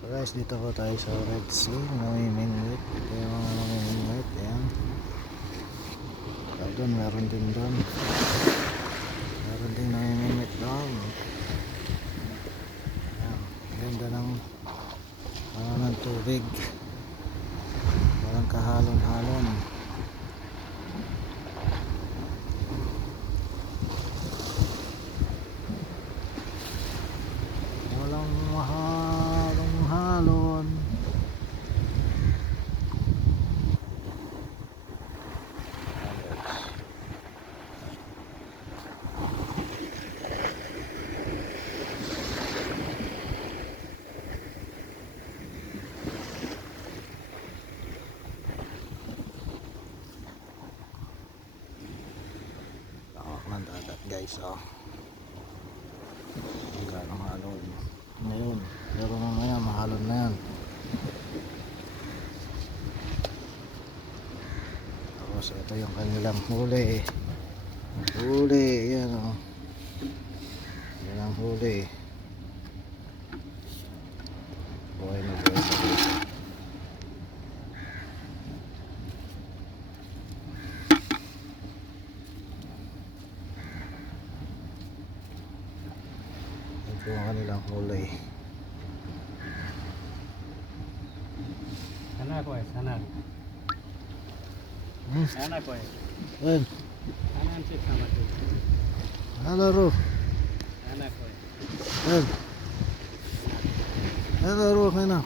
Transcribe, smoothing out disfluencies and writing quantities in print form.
So guys, dito po tayo sa Red Sea, namimingwit. Ito yung mga namimingwit, ayan. So doon, meron din doon. Meron din namimingwit doon. Ayan, ganda ng tubig. Walang kahalon-halon. Walang mahalong-halon. Ng dagat guys, ang ganong halon ngayon, pero mamaya mahalon na yan. Tapos ito yung kanilang huli, yan yan ang huli, buhay na buhay na guys. Ito ang kanilang huli. Sana ko sana. Sana ko Well, sana ang chip sama to. halaro. Sana ko Well, halaro ka na.